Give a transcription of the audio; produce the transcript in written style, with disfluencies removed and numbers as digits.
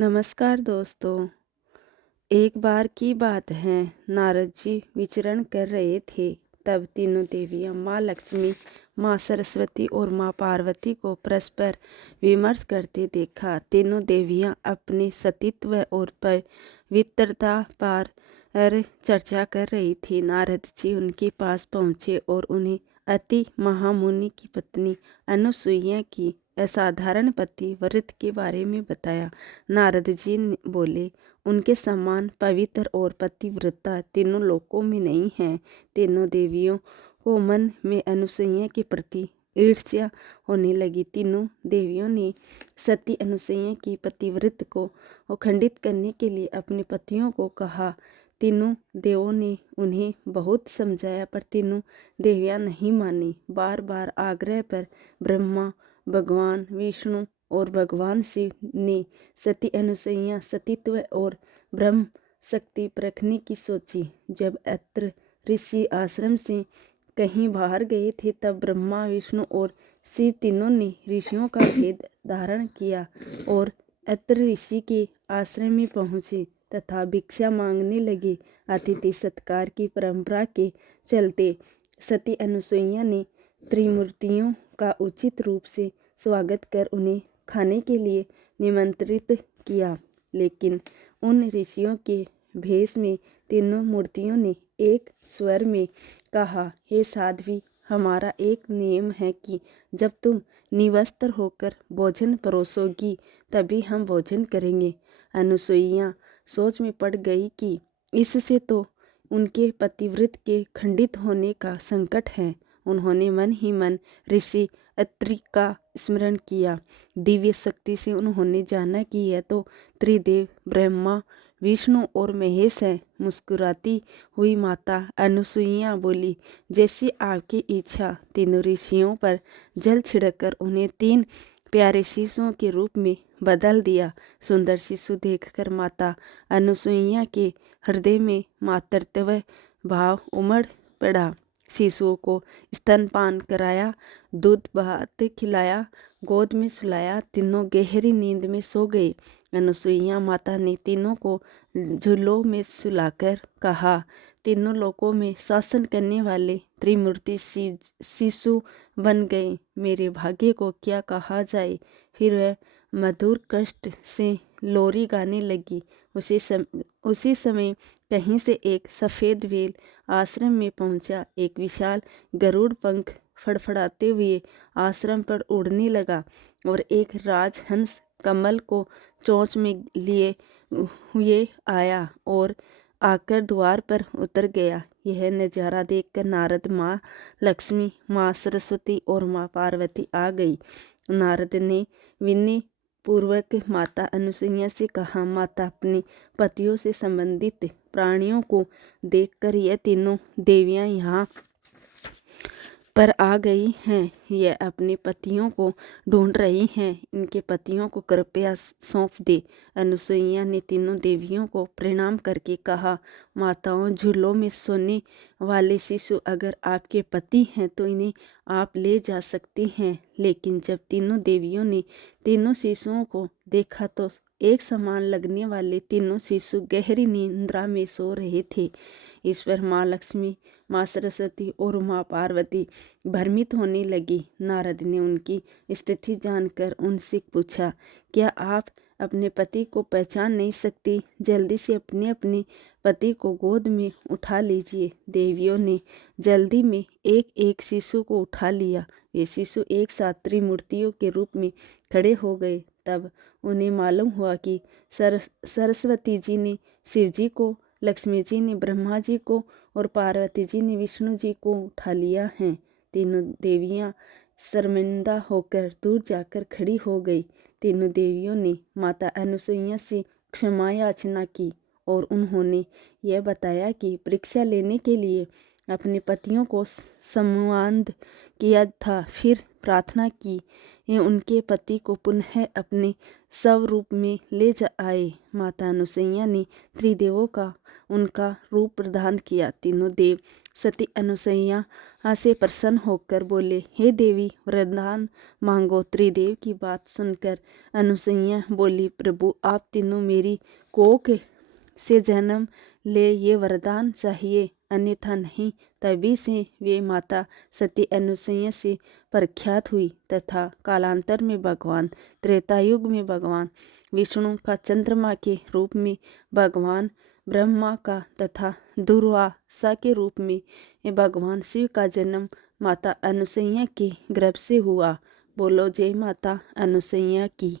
नमस्कार दोस्तों। एक बार की बात है, नारद जी विचरण कर रहे थे। तब तीनों देवियां माँ लक्ष्मी, माँ सरस्वती और माँ पार्वती को परस्पर विमर्श करते देखा। तीनों देवियां अपने सतीत्व और पवित्रता पर चर्चा कर रही थी। नारद जी उनके पास पहुँचे और उन्हें अति महामुनि की पत्नी अनुसुईया की असाधारण पतिव्रत के बारे में बताया। नारद जी बोले, उनके समान पवित्र और पतिव्रता तीनों लोकों में नहीं है। तीनों देवियों को मन में अनुसुईया के प्रति ईर्ष्या होने लगी। तीनों देवियों ने सती अनुसुईया की पतिव्रत को खंडित करने के लिए अपने पतियों को कहा। तीनों देवों ने उन्हें बहुत समझाया, पर तीनों देवियां नहीं मानी। बार बार आग्रह पर ब्रह्मा, भगवान विष्णु और भगवान शिव ने सती अनुसुईया सतीत्व और ब्रह्म शक्ति परखने की सोची। जब अत्र ऋषि आश्रम से कहीं बाहर गए थे, तब ब्रह्मा, विष्णु और शिव तीनों ने ऋषियों का भेद धारण किया और अत्र ऋषि के आश्रम में पहुँचे तथा भिक्षा मांगने लगे। अतिथि सत्कार की परंपरा के चलते सती अनुसुईया ने त्रिमूर्तियों का उचित रूप से स्वागत कर उन्हें खाने के लिए निमंत्रित किया। लेकिन उन ऋषियों के भेष में तीनों मूर्तियों ने एक स्वर में कहा, हे साध्वी, हमारा एक नियम है कि जब तुम निवस्त्र होकर भोजन परोसोगी तभी हम भोजन करेंगे। अनुसुईया सोच में पड़ गई कि इससे तो उनके पतिव्रत के खंडित होने का संकट है। उन्होंने मन ही मन ऋषि अत्रि का स्मरण किया। दिव्य शक्ति से उन्होंने जाना कि यह तो त्रिदेव ब्रह्मा, विष्णु और महेश है। मुस्कुराती हुई माता अनुसुईया बोली, जैसी आपकी इच्छा। तीनों ऋषियों पर जल छिड़ककर उन्हें 3 प्यारे शिशुओं के रूप में बदल दिया। सुंदर शिशु देखकर माता अनुसुईया के हृदय में मातृत्व भाव उमड़ पड़ा। शिशुओं को स्तनपान कराया, दूध भात खिलाया, गोद में सुलाया। तीनों गहरी नींद में सो गए। अनुसुईया माता ने तीनों को झूलों में सुलाकर कहा, तीनों लोकों में शासन करने वाले त्रिमूर्ति शिशु बन गए। मेरे भाग्य को क्या कहा जाए। फिर वह मधुर कष्ट से लोरी गाने लगी। उसी समय कहीं से एक सफ़ेद व्हेल आश्रम में पहुंचा। एक विशाल गरुड़ पंख फड़फड़ाते हुए आश्रम पर उड़ने लगा और एक राजहंस कमल को चोंच में लिए हुए आया और आकर द्वार पर उतर गया। यह नज़ारा देखकर नारद, माँ लक्ष्मी, माँ सरस्वती और माँ पार्वती आ गई। नारद ने विनय पूर्वक माता अनुसुईया से कहा, माता, अपने पतियों से संबंधित प्राणियों को देखकर यह तीनों देवियां यहाँ पर आ गई हैं। यह अपने पतियों को ढूंढ रही हैं। इनके पतियों को कृपया सौंप दे। अनुसुईया ने तीनों देवियों को प्रणाम करके कहा, माताओं, झूलों में सोने वाले शिशु अगर आपके पति हैं तो इन्हें आप ले जा सकती हैं। लेकिन जब तीनों देवियों ने तीनों शिशुओं को देखा तो एक समान लगने वाले तीनों शिशु गहरी निद्रा में सो रहे थे। इस पर माँ लक्ष्मी, माँ सरस्वती और माँ पार्वती भ्रमित होने लगी। नारद ने उनकी स्थिति जानकर उनसे पूछा, क्या आप अपने पति को पहचान नहीं सकती? जल्दी से अपने अपने पति को गोद में उठा लीजिए। देवियों ने जल्दी में एक एक शिशु को उठा लिया। वे शिशु एक साथ त्रिमूर्तियों के रूप में खड़े हो गए। तब उन्हें मालूम हुआ कि सरस्वती जी ने शिव जी को, लक्ष्मी जी ने ब्रह्मा जी को और पार्वती जी ने विष्णु जी को उठा लिया है। तीनों देवियां शर्मिंदा होकर दूर जाकर खड़ी हो गई। तीनों देवियों ने माता अनुसुईया से क्षमा याचना की और उन्होंने यह बताया कि परीक्षा लेने के लिए अपने पतियों को संवाद किया था। फिर प्रार्थना की उनके पति को पुनः अपने स्वरूप में ले आए। माता अनुसैया ने त्रिदेवों का उनका रूप प्रदान किया। तीनों देव सती अनुसैया से प्रसन्न होकर बोले, हे देवी वरदान मांगो। त्रिदेव की बात सुनकर अनुसैया बोली, प्रभु आप तीनों मेरी कोख से जन्म ले, ये वरदान चाहिए, अन्यथा नहीं। तभी से वे माता सती अनुसैया से प्रख्यात हुई तथा कालांतर में भगवान त्रेतायुग में भगवान विष्णु का चंद्रमा के रूप में, भगवान ब्रह्मा का तथा दुर्वासा के रूप में भगवान शिव का जन्म माता अनुसैया के गर्भ से हुआ। बोलो जय माता अनुसैया की।